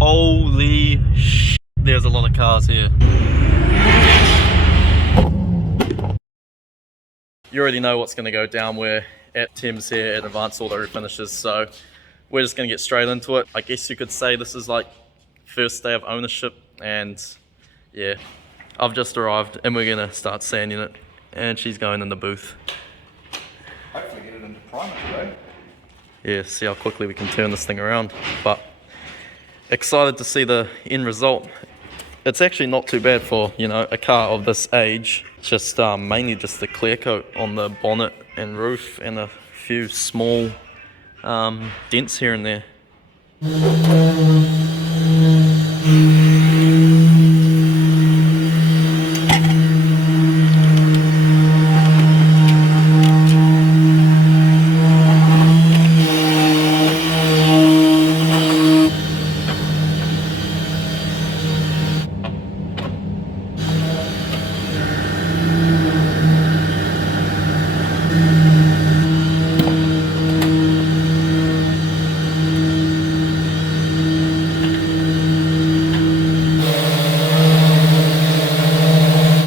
Holy shit, there's a lot of cars here. You already know what's going to go down. We're at Tim's here at Advanced Auto Finishes, so we're just going to get straight into it. I guess you could say this is like first day of ownership, and yeah, I've just arrived and we're going to start sanding it, and she's going in the booth. Hopefully get it into primer today. Yeah, see how quickly we can turn this thing around, but excited to see the end result. It's actually not too bad for, you know, a car of this age. Just mainly just the clear coat on the bonnet and roof and a few small dents here and there.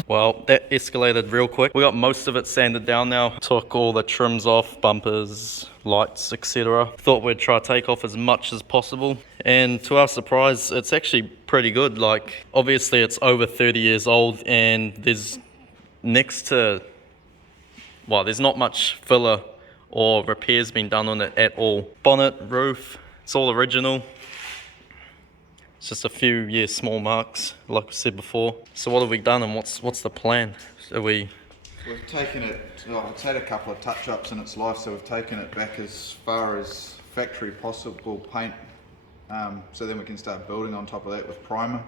Well, that escalated real quick. We got most of it sanded down now. Took all the trims off, bumpers, lights, etc. Thought we'd try to take off as much as possible. And to our surprise, it's actually pretty good. Like, obviously it's over 30 years old and there's there's not much filler or repairs been done on it at all. Bonnet, roof, it's all original. It's just a few small marks, like we said before. So what have we done, and what's the plan? We've taken it, it's had a couple of touch-ups in its life, so we've taken it back as far as factory possible paint, so then we can start building on top of that with primer.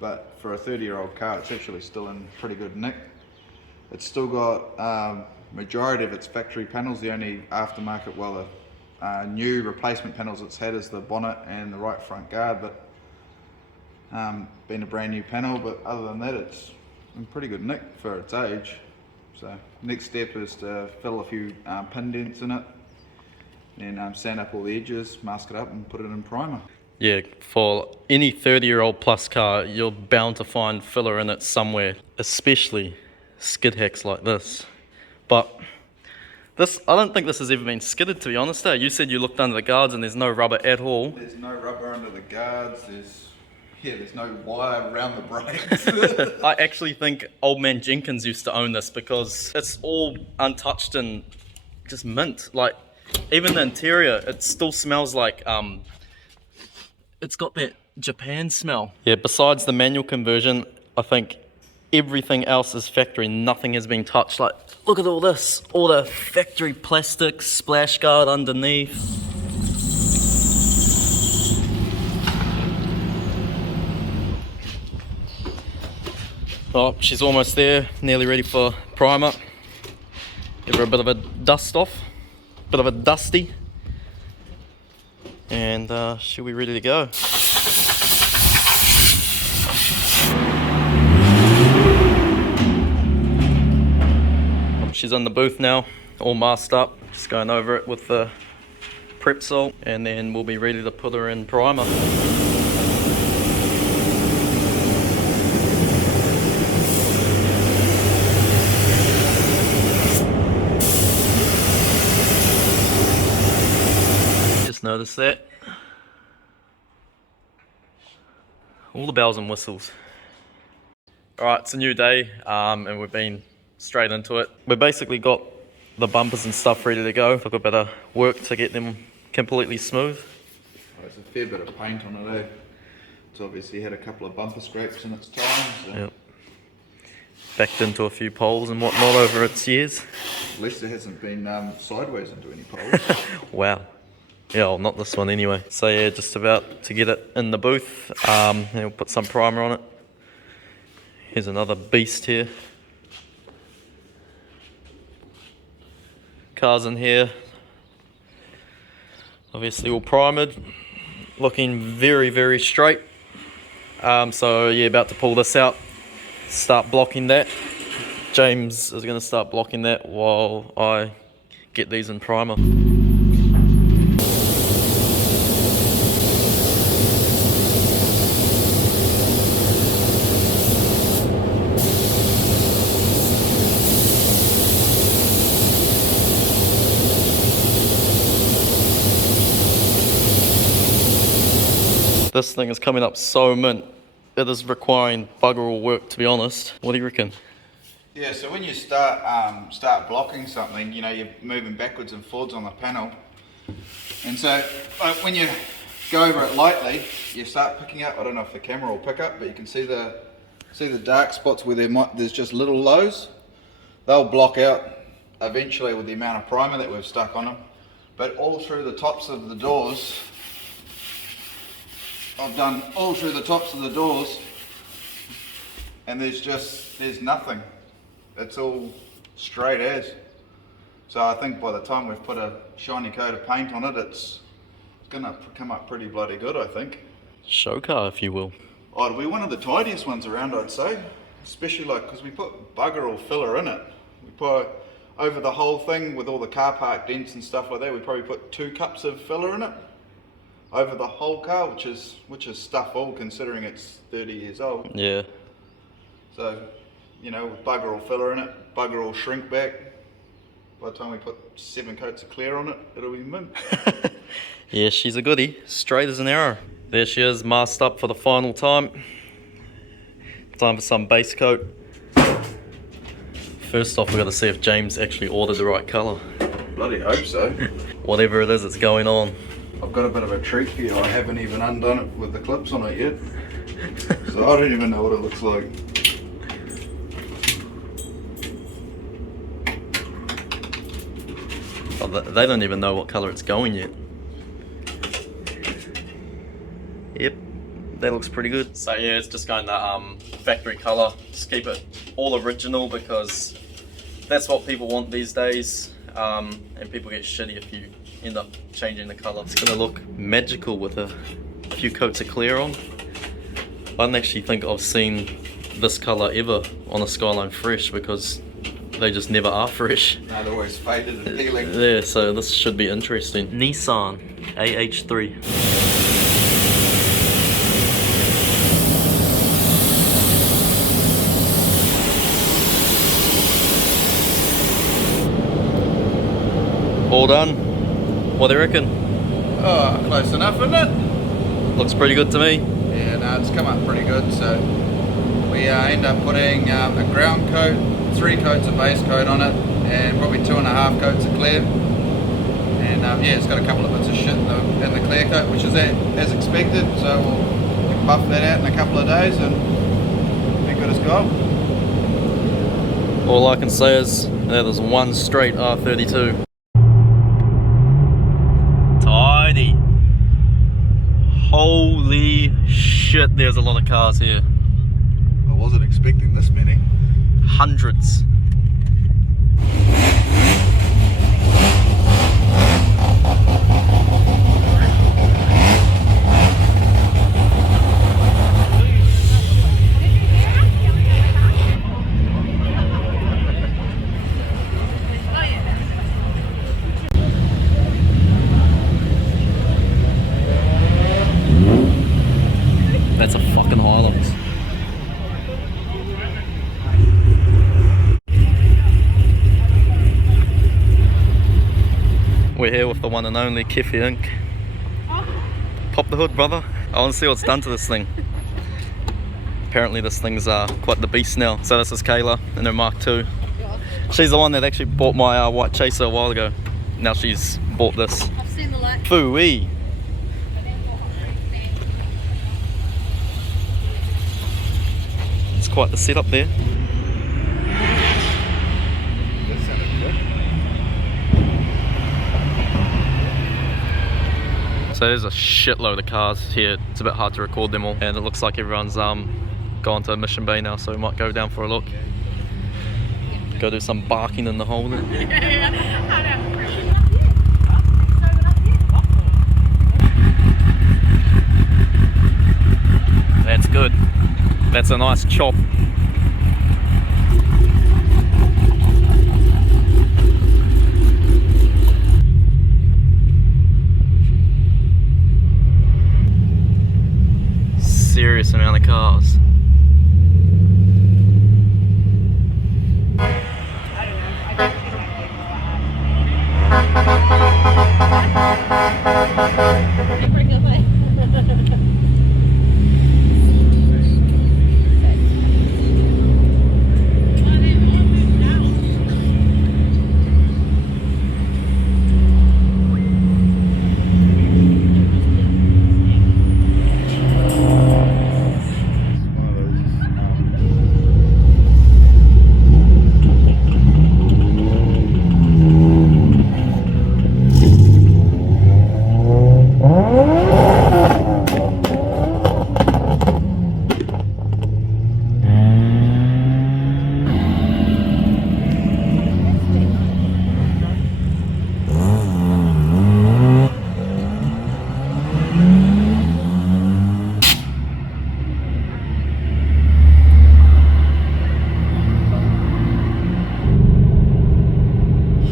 But for a 30-year-old car, it's actually still in pretty good nick. It's still got majority of its factory panels. The only aftermarket, new replacement panels it's had is the bonnet and the right front guard, but been a brand new panel, but other than that it's in pretty good nick for its age. So next step is to fill a few pin dents in it and sand up all the edges, mask it up and put it in primer. Yeah, for any 30-year-old plus car, you're bound to find filler in it somewhere, especially skid hacks like this. But this, I don't think this has ever been skidded, to be honest. You said you looked under the guards and there's no rubber at all. There's no rubber under the guards, there's no wire around the brakes. I actually think old man Jenkins used to own this because it's all untouched and just mint. Like, even the interior, it still smells like, it's got that Japan smell. Yeah, besides the manual conversion, I think everything else is factory. Nothing has been touched. Like, look at all this, all the factory plastic, splash guard underneath. Oh, she's almost there, nearly ready for primer. Give her a bit of a dust off, bit of a dusty, and she'll be ready to go. She's in the booth now, all masked up, just going over it with the prep salt, and then we'll be ready to put her in primer. Notice that. All the bells and whistles. Alright, it's a new day, and we've been straight into it. We've basically got the bumpers and stuff ready to go. Took a bit of work to get them completely smooth. There's a fair bit of paint on it, eh? It's obviously had a couple of bumper scrapes in its time. So. Yep. Backed into a few poles and whatnot over its years. At least it hasn't been sideways into any poles. Wow. Yeah, well, not this one anyway. So yeah, just about to get it in the booth, and we'll put some primer on it. Here's another beast here. Car's in here. Obviously all primed. Looking very, very straight. So yeah, about to pull this out. Start blocking that. James is going to start blocking that while I get these in primer. This thing is coming up so mint. It is requiring bugger all work, to be honest. What do you reckon? Yeah, so when you start blocking something, you know, you're moving backwards and forwards on the panel. And so when you go over it lightly, you start picking up, I don't know if the camera will pick up, but you can see the dark spots where there's just little lows. They'll block out eventually with the amount of primer that we've stuck on them. But all through the tops of the doors, I've done all through the tops of the doors, and there's nothing. It's all straight as. So I think by the time we've put a shiny coat of paint on it, it's gonna come up pretty bloody good, I think. Show car, if you will. Oh, it'll be one of the tidiest ones around, I'd say. Especially like, because we put bugger all filler in it. We put over the whole thing with all the car park dents and stuff like that, we probably put 2 cups of filler in it. Over the whole car, which is stuff all considering it's 30 years old. Yeah. So, you know, with bugger all filler in it, bugger all shrink back. By the time we put 7 coats of clear on it, it'll be mint. Yeah, she's a goodie. Straight as an arrow. There she is, masked up for the final time. Time for some base coat. First off, we've got to see if James actually ordered the right colour. Bloody hope so. Whatever it is, it's going on. I've got a bit of a treat for you. I haven't even undone it with the clips on it yet. So I don't even know what it looks like. Oh, they don't even know what colour it's going yet. Yep, that looks pretty good. So yeah, it's just going the factory colour. Just keep it all original because that's what people want these days. And people get shitty if you end up changing the colour. It's gonna look magical with a few coats of clear on. I don't actually think I've seen this colour ever on a Skyline fresh because they just never are fresh. No, they're always faded and peeling. Yeah, so this should be interesting. Nissan AH3. All done. What do you reckon? Oh, close enough, isn't it? Looks pretty good to me. Yeah, no, it's come up pretty good. So we end up putting a ground coat, 3 coats of base coat on it, and probably 2.5 coats of clear. And yeah, it's got a couple of bits of shit in the clear coat, which is as expected. So we'll buff that out in a couple of days and be good as gold. All I can say is that is one straight R32. Tidy. Holy shit, there's a lot of cars here. I wasn't expecting this many. Hundreds. That's a fucking Highlands. We're here with the one and only Kefi Inc. Pop the hood, brother. I want to see what's done to this thing. Apparently this thing's quite the beast now. So this is Kayla in her Mark II. She's the one that actually bought my white Chaser a while ago. Now she's bought this. I've seen the light. Phooey. It's quite the setup there. That sounded good. So there's a shitload of cars here. It's a bit hard to record them all, and it looks like everyone's gone to Mission Bay now, so we might go down for a look. Go do some barking in the hole there. That's good. That's a nice chop. Serious amount of cars.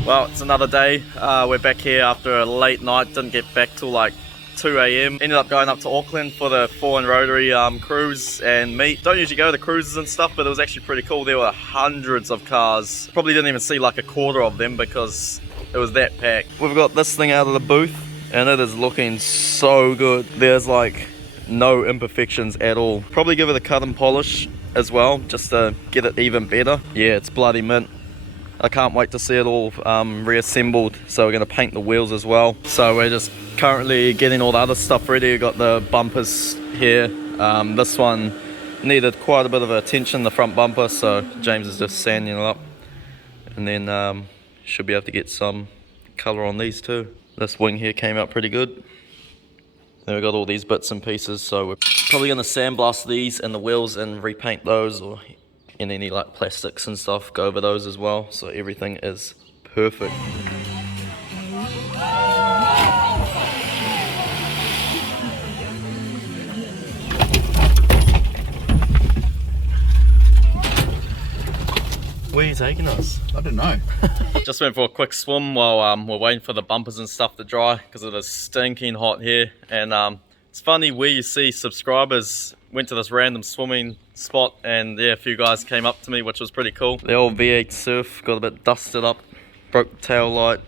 Well, it's another day. We're back here after a late night. Didn't get back till like 2 AM. Ended up going up to Auckland for the 4 Rotary cruise and meet. Don't usually go to cruises and stuff, but it was actually pretty cool. There were hundreds of cars. Probably didn't even see like a quarter of them because it was that packed. We've got this thing out of the booth and it is looking so good. There's like no imperfections at all. Probably give it a cut and polish as well, just to get it even better. Yeah, it's bloody mint. I can't wait to see it all reassembled. So we're going to paint the wheels as well. So we're just currently getting all the other stuff ready. We've got the bumpers here. This one needed quite a bit of attention, the front bumper, so James is just sanding it up. And then should be able to get some colour on these too. This wing here came out pretty good. Then we've got all these bits and pieces, so we're probably going to sandblast these and the wheels and repaint those, or in any like plastics and stuff, go over those as well, so everything is perfect. Where are you taking us? I don't know. Just went for a quick swim while we're waiting for the bumpers and stuff to dry, because it is stinking hot here. And it's funny where you see subscribers. Went to this random swimming spot and yeah, a few guys came up to me, which was pretty cool. The old V8 Surf got a bit dusted up, broke the tail light,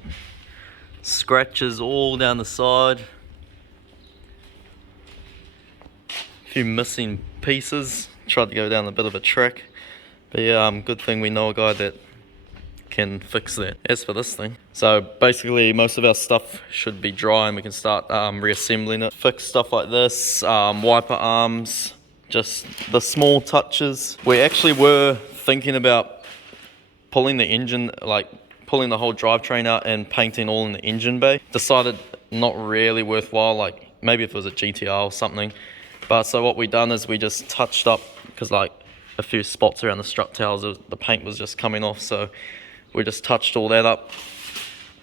scratches all down the side, a few missing pieces. Tried to go down a bit of a track, but yeah, good thing we know a guy that can fix that. As for this thing, so basically most of our stuff should be dry and we can start reassembling it. Fix stuff like this, wiper arms, just the small touches. We actually were thinking about pulling the engine, like pulling the whole drivetrain out and painting all in the engine bay. Decided not really worthwhile, like maybe if it was a GTR or something. But so what we done is we just touched up, because like a few spots around the strut tails, the paint was just coming off, so we just touched all that up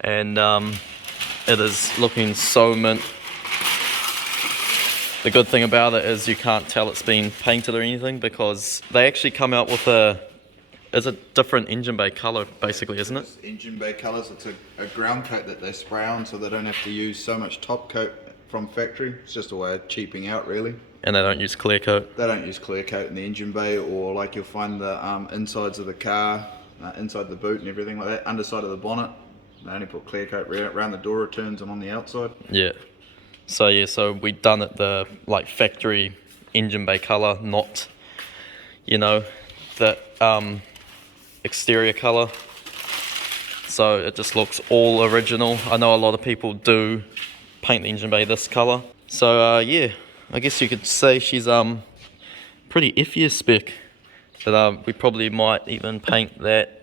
and it is looking so mint. The good thing about it is you can't tell it's been painted or anything, because they actually come out with it's a different engine bay colour basically, isn't it? Engine bay colours, it's a ground coat that they spray on so they don't have to use so much top coat from factory. It's just a way of cheaping out really. And they don't use clear coat? They don't use clear coat in the engine bay, or like you'll find the insides of the car, inside the boot and everything like that, underside of the bonnet, they only put clear coat around the door returns and on the outside. Yeah. So yeah, so we done it the like factory engine bay colour, not, you know, the exterior colour. So it just looks all original. I know a lot of people do paint the engine bay this colour. So yeah, I guess you could say she's pretty iffy a spec. But we probably might even paint that,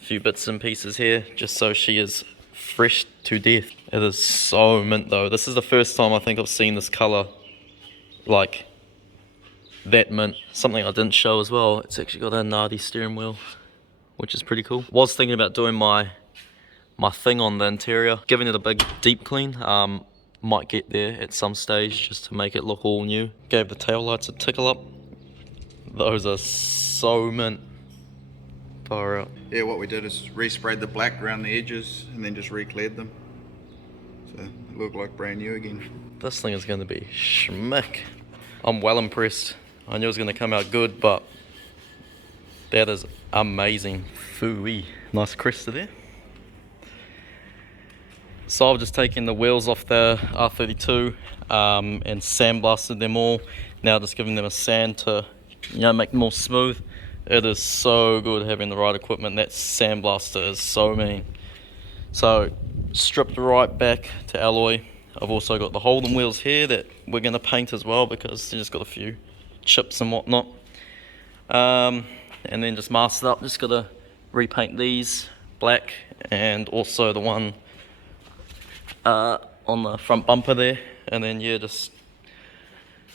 a few bits and pieces here, just so she is fresh to death. It is so mint though. This is the first time I think I've seen this colour like that mint. Something I didn't show as well, it's actually got a Nardi steering wheel, which is pretty cool. Was thinking about doing my thing on the interior, giving it a big deep clean. Might get there at some stage just to make it look all new. Gave the tail lights a tickle up. Those are so mint. Far out. Yeah, what we did is resprayed the black around the edges and then just re-cleared them. So it looked like brand new again. This thing is going to be schmick. I'm well impressed. I knew it was going to come out good, but that is amazing. Phooey. Nice cresta there. So I've just taken the wheels off the R32 and sandblasted them all. Now just giving them a sand to, you know, make them more smooth. It is so good having the right equipment. That sandblaster is so mean. So stripped right back to alloy. I've also got the Holden wheels here that we're going to paint as well, because they just got a few chips and whatnot. And then just masked up. Just got to repaint these black, and also the one on the front bumper there. And then yeah, just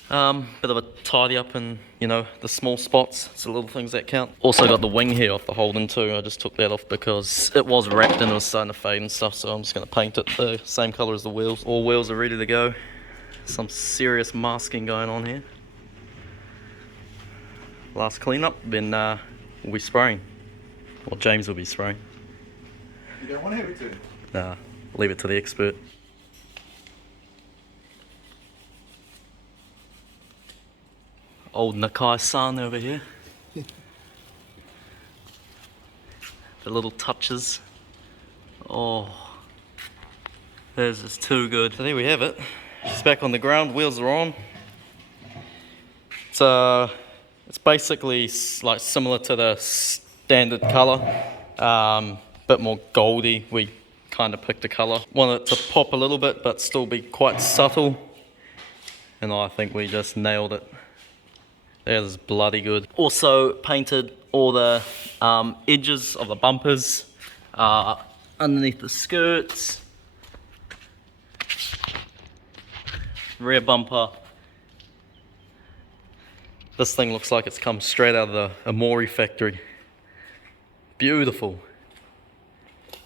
bit of a tidy up and, you know, the small spots. It's the little things that count. Also got the wing here off the Holden too. I just took that off because it was wrapped and it was starting to fade and stuff, so I'm just going to paint it the same colour as the wheels. All wheels are ready to go. Some serious masking going on here. Last clean up, then we'll be spraying. Well, James will be spraying. You don't want to have it to. Nah, leave it to the expert. Old Nakai-san over here. The little touches. Oh, there's just too good. So there we have it. It's back on the ground, wheels are on. It's basically like similar to the standard color, bit more goldy. We kind of picked a color. Want it to pop a little bit, but still be quite subtle. And I think we just nailed it. That is bloody good. Also painted all the edges of the bumpers, underneath the skirts, rear bumper. This thing looks like it's come straight out of the Amori factory. Beautiful.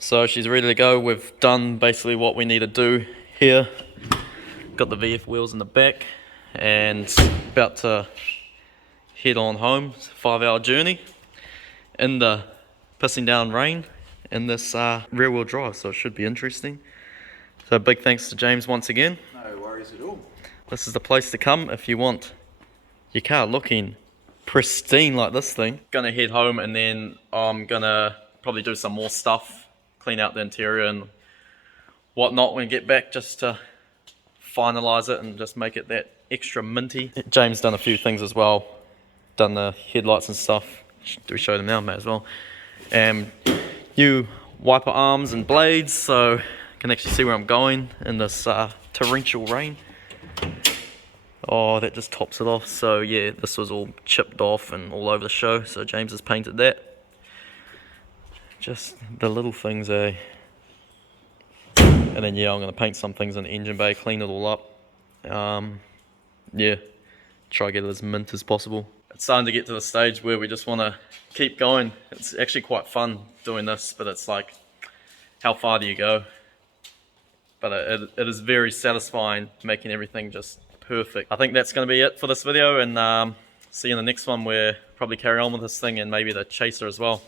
So she's ready to go. We've done basically what we need to do here. Got the VF wheels in the back and about to head on home. It's a 5-hour journey in the pissing down rain in this rear wheel drive, so it should be interesting. So big thanks to James once again. No worries at all. This is the place to come if you want your car looking pristine like this thing. Gonna head home and then I'm gonna probably do some more stuff, clean out the interior and whatnot when we get back, just to finalize it and just make it that extra minty. James done a few things as well, done the headlights and stuff. Do we show them now? May as well. And new wiper arms and blades, so I can actually see where I'm going in this torrential rain. Oh, that just tops it off. So yeah, this was all chipped off and all over the show, so James has painted that. Just the little things, eh? And then yeah, I'm going to paint some things in the engine bay, clean it all up. Yeah, try to get it as mint as possible. It's starting to get to the stage where we just want to keep going. It's actually quite fun doing this, but it's like, how far do you go? But it is very satisfying making everything just perfect. I think that's going to be it for this video, and see you in the next one where probably carry on with this thing and maybe the chaser as well.